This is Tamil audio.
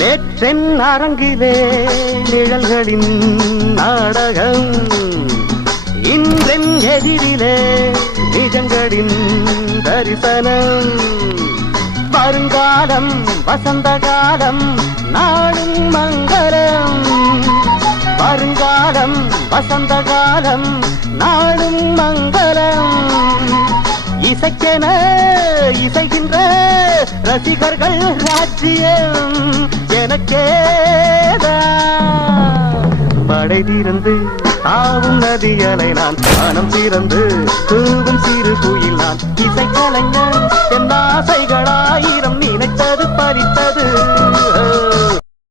நேற்றென் அரங்கிலே நிழல்களின் நாடகம், இன்றென் எதிரிலே நிஜங்களின் தரிசனம். வருங்காலம் வசந்த காலம் நாளும் மங்களம், வருங்காலம் வசந்த காலம் நாளும் மங்களம். இசைக்கென இசைகின்ற ரசிகர்கள் ராஜ்யம் எனக்கேதான். படை திறந்து ஆவும் நதியலை நான், மனம் திறந்து தூவும் சிறு குயில் நான். இசைக்கலைஞன் என் ஆசைகளாயிரம் நினைத்தது பறித்தது.